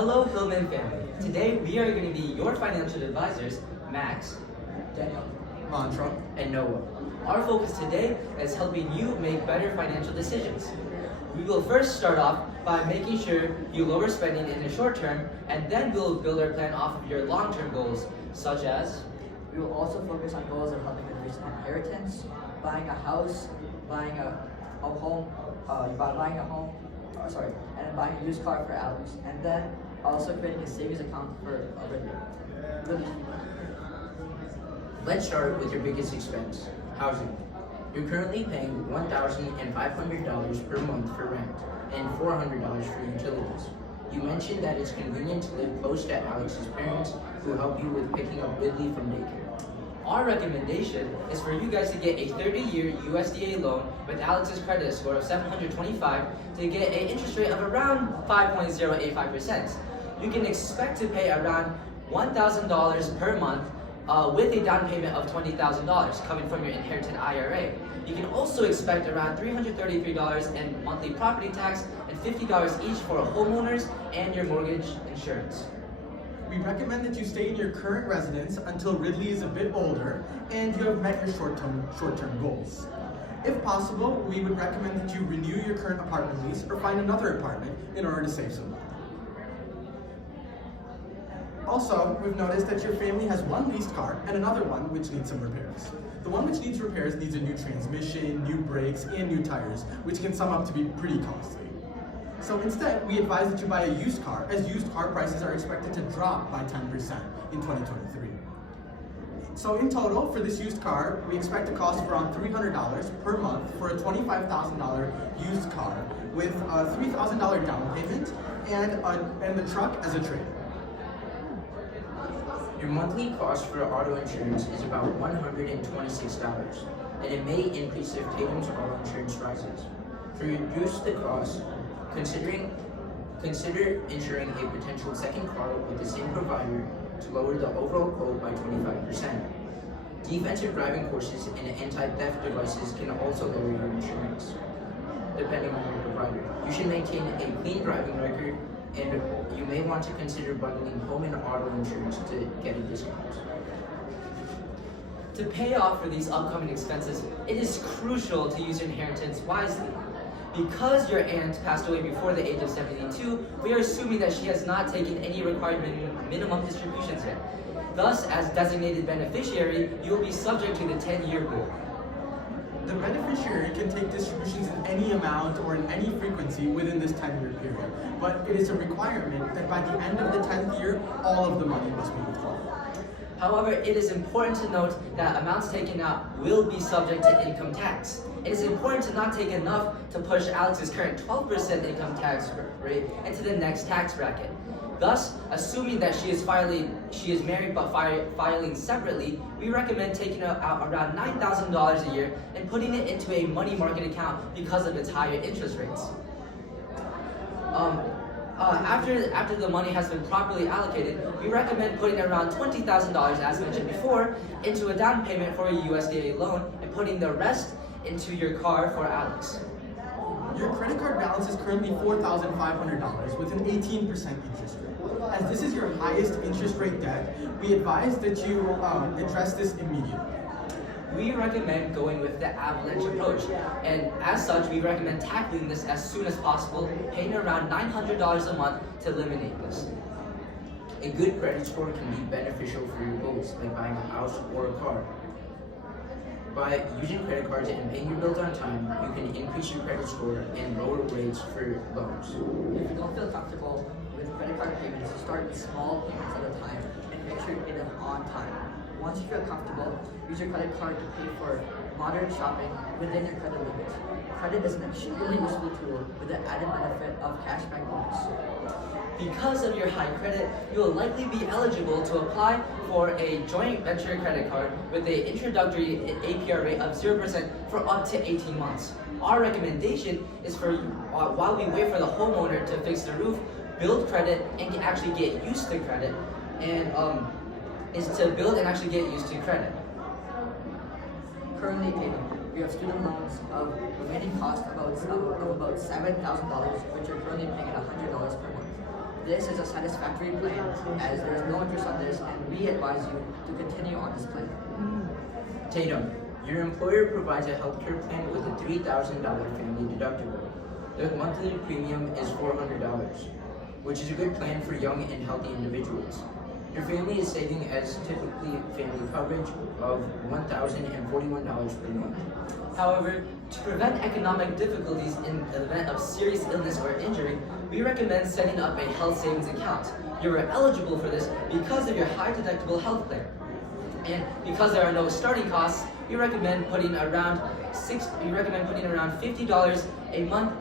Hello, Hillman family. Today we are going to be your financial advisors, Max, Daniel. Mantra. and Noah. Our focus today is helping you make better financial decisions. We will first start off by making sure you lower spending in the short term, and then we'll build our plan off of your long-term goals, such as We will also focus on goals of helping with recent inheritance, buying a house, buying a home, buying a home, and then buying a used car for Alex, and then also creating a savings account for Ridley. Let's start with your biggest expense, housing. You're currently paying $1,500 per month for rent and $400 for utilities. You mentioned that it's convenient to live close to Alex's parents who help you with picking up Ridley from daycare. our recommendation is for you guys to get a 30-year USDA loan with Alex's credit score of 725 to get an interest rate of around 5.085%. You can expect to pay around $1,000 per month with a down payment of $20,000 coming from your inherited IRA. You can also expect around $333 in monthly property tax and $50 each for homeowners and your mortgage insurance. We recommend that you stay in your current residence until Ridley is a bit older and you have met your short-term goals. If possible, we would recommend that you renew your current apartment lease or find another apartment in order to save some money. Also, we've noticed that your family has one leased car and another one which needs some repairs. The one which needs repairs needs a new transmission, new brakes, and new tires, which can sum up to be pretty costly. So instead, we advise that you buy a used car, as used car prices are expected to drop by 10% in 2023. So in total, for this used car, we expect a cost of around $300 per month for a $25,000 used car with a $3,000 down payment and the truck as a trade. Your monthly cost for auto insurance is about $126, and it may increase if Tatum's auto insurance rises. To reduce the cost, consider insuring a potential second car with the same provider to lower the overall quote by 25%. Defensive driving courses and anti-theft devices can also lower your insurance, depending on your provider. You should maintain a clean driving record, and you may want to consider bundling home and auto insurance to get a discount. To pay off for these upcoming expenses, it is crucial to use your inheritance wisely. Because your aunt passed away before the age of 72, we are assuming that she has not taken any required minimum distributions yet. Thus, as designated beneficiary, you will be subject to the 10-year rule. The beneficiary can take distributions in any amount or in any frequency within this 10-year period, but it is a requirement that by the end of the 10th year, all of the money must be withdrawn. However, it is important to note that amounts taken out will be subject to income tax. It is important to not take enough to push Alex's current 12% income tax rate into the next tax bracket. Thus, assuming that she is married but filing separately, we recommend taking out around $9,000 a year and putting it into a money market account because of its higher interest rates. After the money has been properly allocated, we recommend putting around $20,000, as mentioned before, into a down payment for a USDA loan and putting the rest into your car for Alex. Your credit card balance is currently $4,500 with an 18% interest rate. As this is your highest interest rate debt, we advise that you address this immediately. We recommend going with the avalanche approach, and as such, we recommend tackling this as soon as possible, paying around $900 a month to eliminate this. A good credit score can be beneficial for your goals, like buying a house or a car. By using credit cards and paying your bills on time, you can increase your credit score and lower rates for loans. If you don't feel comfortable with credit card payments, start with small payments at a time and make sure you pay them on time. Once you feel comfortable, use your credit card to pay for moderate shopping within your credit limits. Credit is an extremely useful tool with the added benefit of cashback bonus. Because of your high credit, you will likely be eligible to apply for a joint venture credit card with an introductory APR rate of 0% for up to 18 months. Our recommendation is for while we wait for the homeowner to fix the roof, build credit and actually get used to credit, and is to build and actually get used to credit. Currently paying, we have student loans of remaining cost of about $7,000, which are currently paying at $100 per month. This is a satisfactory plan as there is no interest on this, and we advise you to continue on this plan. Tatum, your employer provides a healthcare plan with a $3,000 family deductible. The monthly premium is $400, which is a good plan for young and healthy individuals. Your family is saving as typically family coverage of $1,041 per month. However, to prevent economic difficulties in the event of serious illness or injury, we recommend setting up a health savings account. You are eligible for this because of your high deductible health plan. And because there are no starting costs, we recommend putting around $50 a month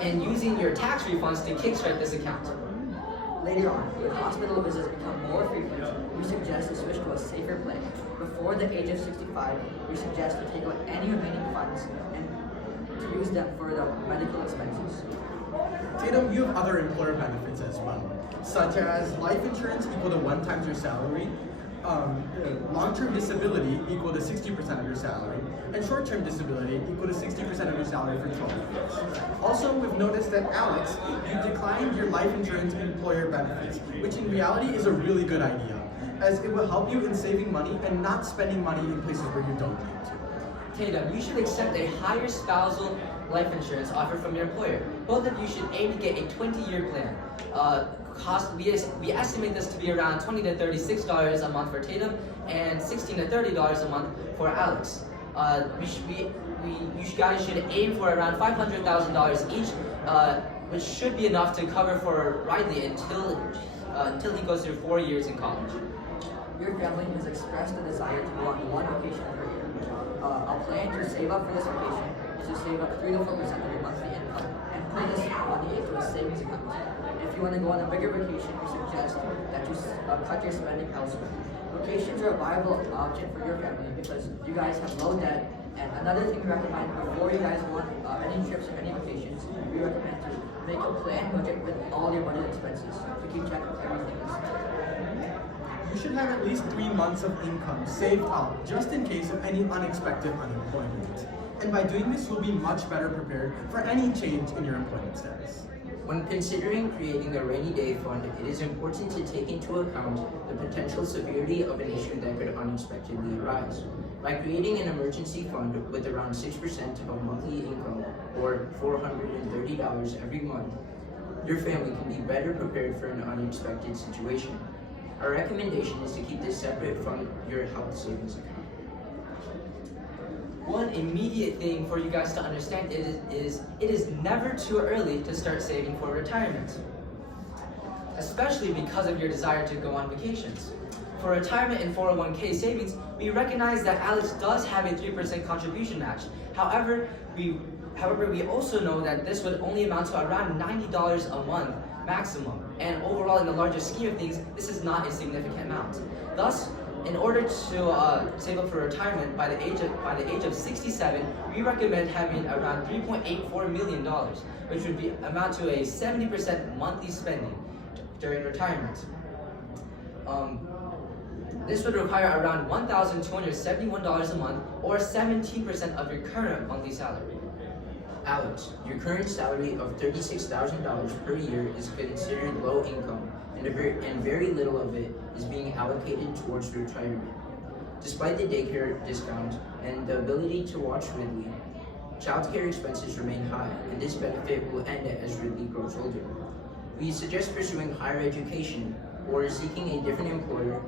and using your tax refunds to kickstart this account. Later on, when hospital visits become more frequent, we suggest to switch to a safer plan. Before the age of 65, we suggest to take out any remaining funds and to use them for the medical expenses. Tatum, you have other employer benefits as well, such as life insurance equal to 1 times your salary, long-term disability equal to 60% of your salary, and short-term disability equal to 60% of your salary for 12 years. Also, we've noticed that Alex, you declined your life insurance employer benefits, which in reality is a really good idea, as it will help you in saving money and not spending money in places where you don't need to. Tatum, you should accept a higher spousal life insurance offered from your employer. Both of you should aim to get a 20-year plan. We estimate this to be around $20 to $36 a month for Tatum and $16 to $30 a month for Alex. You guys should aim for around $500,000 each, which should be enough to cover for Riley until he goes through 4 years in college. Your family has expressed a desire to go on one vacation per year. A plan to save up for this vacation is to save up 3 to 4% of your monthly income and put this money into a savings account. If you want to go on a bigger vacation, we suggest that you cut your spending elsewhere. Vacations are a viable option for your family because you guys have low debt. And another thing we recommend before you guys go on any trips or any vacations, we recommend to make a planned budget with all your budget expenses to keep track of everything. You should have at least 3 months of income saved up just in case of any unexpected unemployment. And by doing this, you'll be much better prepared for any change in your employment status. When considering creating a rainy day fund, it is important to take into account the potential severity of an issue that could unexpectedly arise. By creating an emergency fund with around 6% of monthly income, or $430 every month, your family can be better prepared for an unexpected situation. Our recommendation is to keep this separate from your health savings account. One immediate thing for you guys to understand is it is never too early to start saving for retirement, especially because of your desire to go on vacations. For retirement and 401k savings, we recognize that Alex does have a 3% contribution match. However, we also know that this would only amount to around $90 a month maximum, and overall in the larger scheme of things, this is not a significant amount. Thus, in order to save up for retirement by the age of 67, we recommend having around $3.84 million, which would amount to a 70% monthly spending during retirement. This would require around $1,271 a month, or 17% of your current monthly salary. Alex, your current salary of $36,000 per year is considered low income, and very little of it is being allocated towards retirement. Despite the daycare discount and the ability to watch Ridley, childcare expenses remain high, and this benefit will end as Ridley grows older. We suggest pursuing higher education or seeking a different employer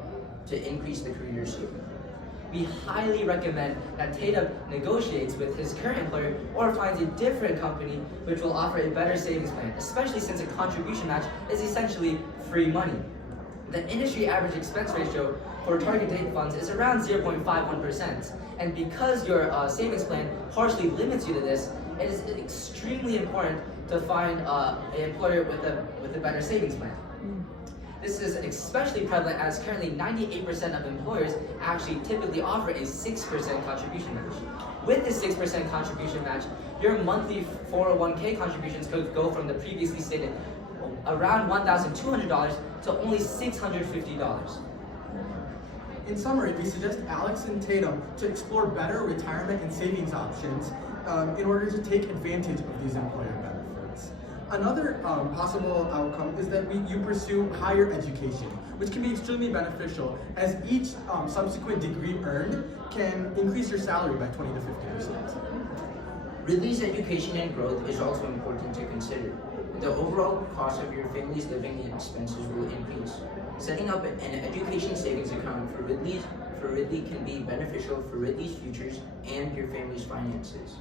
to increase the career saving. We highly recommend that Tatum negotiates with his current employer or finds a different company which will offer a better savings plan, especially since a contribution match is essentially free money. The industry average expense ratio for target date funds is around 0.51%, and because your savings plan partially limits you to this, it is extremely important to find an employer with a better savings plan. This is especially prevalent as currently 98% of employers actually typically offer a 6% contribution match. With this 6% contribution match, your monthly 401k contributions could go from the previously stated around $1,200 to only $650. In summary, we suggest Alex and Tatum to explore better retirement and savings options in order to take advantage of these employer benefits. Another possible outcome is that you pursue higher education, which can be extremely beneficial as each subsequent degree earned can increase your salary by 20 to 50%. Ridley's education and growth is also important to consider. The overall cost of your family's living expenses will increase. Setting up an education savings account for Ridley can be beneficial for Ridley's futures and your family's finances.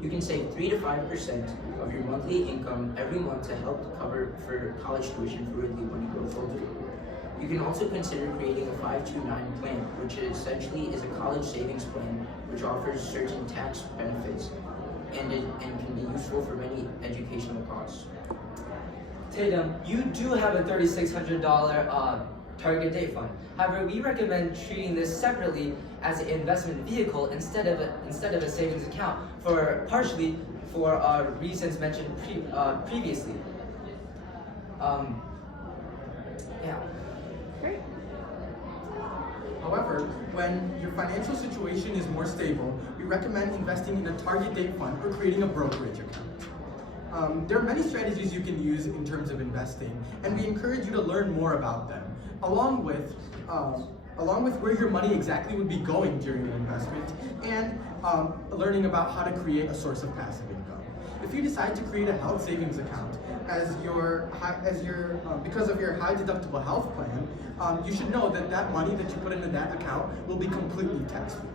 You can save 3 to 5% of your monthly income every month to help cover for college tuition for Ridley when he grows older. You can also consider creating a 529 plan, which essentially is a college savings plan which offers certain tax benefits and can be useful for many educational costs. Tatum, you do have a $3,600 target date fund. However, we recommend treating this separately as an investment vehicle instead of a savings account partially for reasons mentioned previously. Yeah. Great. However, when your financial situation is more stable, we recommend investing in a target date fund or creating a brokerage account. There are many strategies you can use in terms of investing, and we encourage you to learn more about them, along with where your money exactly would be going during an investment, and learning about how to create a source of passive income. If you decide to create a health savings account because of your high deductible health plan, you should know that money that you put into that account will be completely tax-free.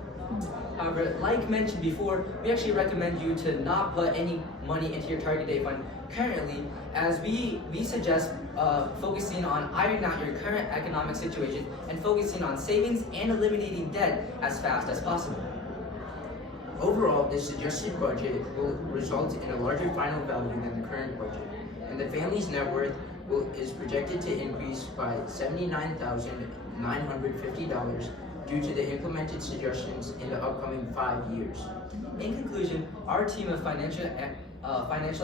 However, like mentioned before, we actually recommend you to not put any money into your target date fund currently, as we suggest focusing on ironing out your current economic situation and focusing on savings and eliminating debt as fast as possible. Overall, the suggested budget will result in a larger final value than the current budget, and the family's net worth is projected to increase by $79,950 due to the implemented suggestions in the upcoming 5 years. In conclusion, our team of financial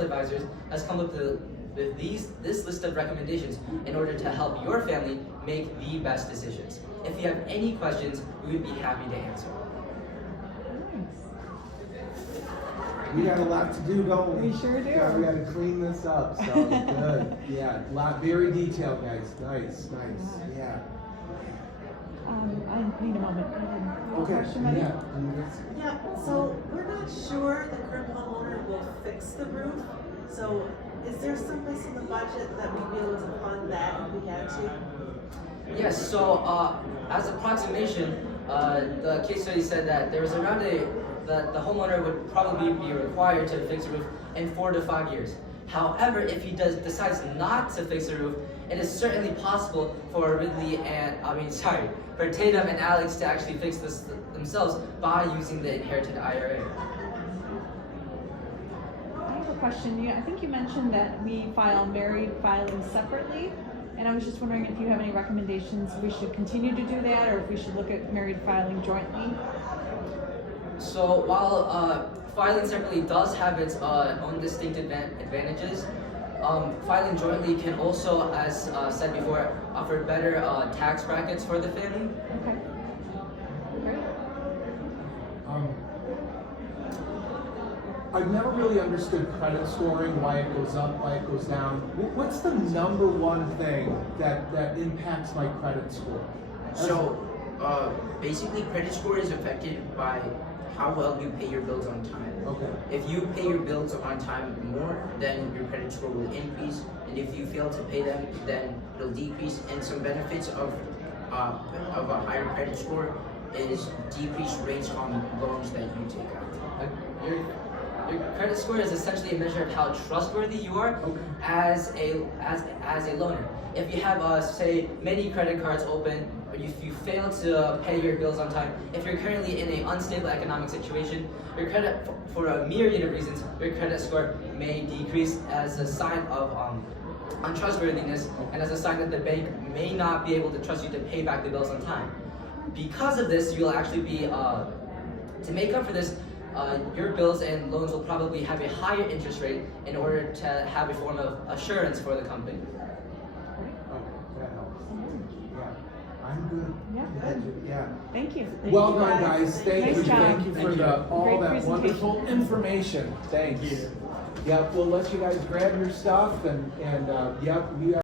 advisors has come up with this list of recommendations in order to help your family make the best decisions. If you have any questions, we would be happy to answer. We got a lot to do, don't we? We sure do. Yeah, we got to clean this up, so good. Yeah, very detailed, guys. Nice. Yeah. I need a moment. Okay. Question, Maddie? Yeah, so we're not sure the current homeowner will fix the roof. So is there someplace in the budget that we'd be able to fund that if we had to? Yes, so as approximation, the case study said that there was around the homeowner would probably be required to fix the roof in 4 to 5 years. However, if he decides not to fix the roof, it is certainly possible for for Tatum and Alex to actually fix this themselves by using the inherited IRA. I have a question. I think you mentioned that we file married filing separately, and I was just wondering if you have any recommendations we should continue to do that, or if we should look at married filing jointly. So while filing separately does have its own distinct advantages, filing jointly can also, as said before, offer better tax brackets for the family. Okay. Great. I've never really understood credit scoring, why it goes up, why it goes down. What's the number one thing that impacts my credit score? So, basically, credit score is affected by how well you pay your bills on time. Okay. If you pay your bills on time more, then your credit score will increase, and if you fail to pay them, then it'll decrease. And some benefits of a higher credit score is decreased rates on loans that you take out. Your credit score is essentially a measure of how trustworthy you are as a loaner. If you have say many credit cards open, or if you fail to pay your bills on time, if you're currently in an unstable economic situation, your credit, for a myriad of reasons, your credit score may decrease as a sign of untrustworthiness and as a sign that the bank may not be able to trust you to pay back the bills on time. Because of this, you'll actually be, to make up for this, your bills and loans will probably have a higher interest rate in order to have a form of assurance for the company. That helps. Yeah. I'm good. Yeah, good. Yeah. Thank you. Well done, guys. Thank Nice you. job. Thank you for all Great that presentation. wonderful information. Thanks. Yep, we'll let you guys grab your stuff and yep, we are.